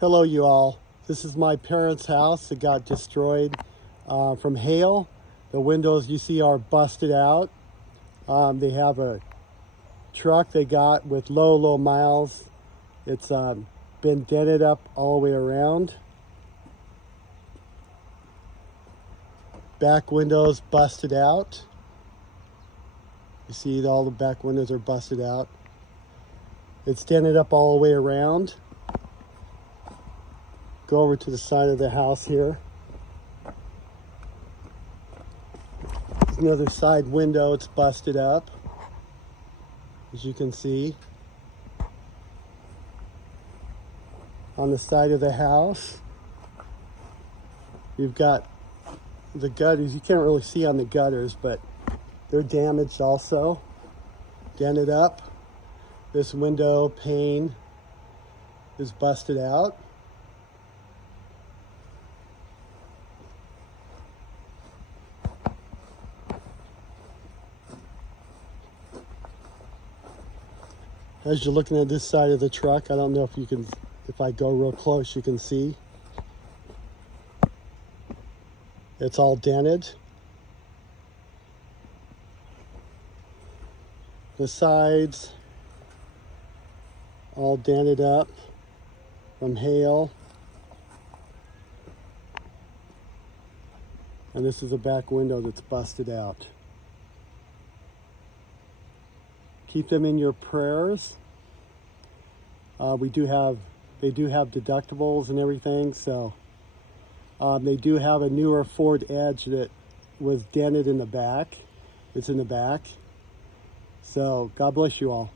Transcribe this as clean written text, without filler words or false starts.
Hello, you all. This is my parents' house. It got destroyed from hail. The windows you see are busted out. They have a truck they got with low miles. It's been dented up all the way around. Back windows busted out. You see all the back windows are busted out. It's dented up all the way around. Go over to the side of the house here. There's another side window, it's busted up, as you can see. On the side of the house, you've got the gutters. You can't really see on the gutters, but they're damaged also, dented up. This window pane is busted out. As you're looking at this side of the truck, I don't know if I go real close, you can see. It's all dented. The sides, all dented up from hail. And this is a back window that's busted out. Keep them in your prayers. They do have deductibles and everything, so they do have a newer Ford Edge that was dented in the back. It's in the back. So God bless you all.